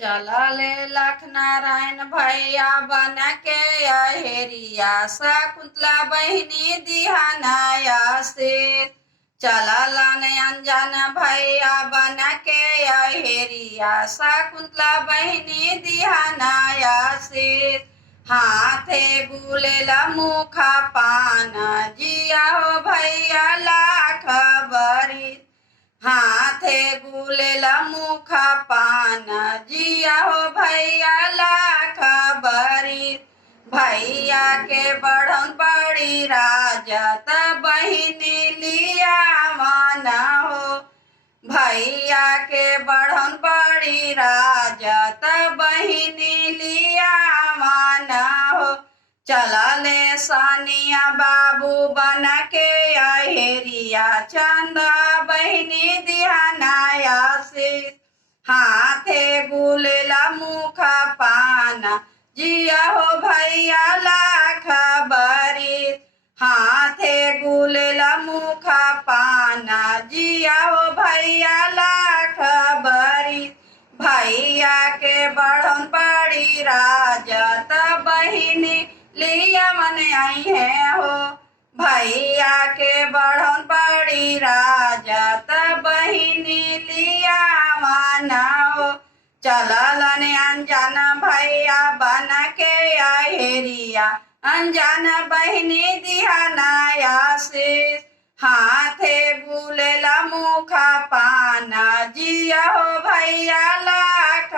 चला ले लखनारायण भैया बन के अहेरिया शकुंतला बहिनी दिहानाया से चला लन अंजन भैया बन के अहेरिया शकुंतला बहिनी दिहानाया से हाथे गुलेला मुखा पान जिया हो भैया लाख बरी हाथे गुलेला मुखा पान जिया हो भैया लाख बरी भैया के बढ़न बड़ी राजत बहिनी लिया मन हो भैया के बढ़न बड़ी राजत बहिनी लिया मन हो चला ले सानिया बाबू बन के अहेरिया चंदा बहिनी दिहानाया से हाथे गुलेला मुखा पाना जिया हो भैया लाख बरी हाथे गुलेला मुखा पाना जिया हो भैया लाख बरी भैया के बढ़न बड़ी राजत बहिनी लिया मन आई है हो भैया के बढ़न बड़ी राजत बहिनी लिया माना हो चललन अंजन भैया बन के अहेरिया अंजन बहिनी दिहानाया से हाथे गुलेला मुखा पाना जिया हो भैया लाख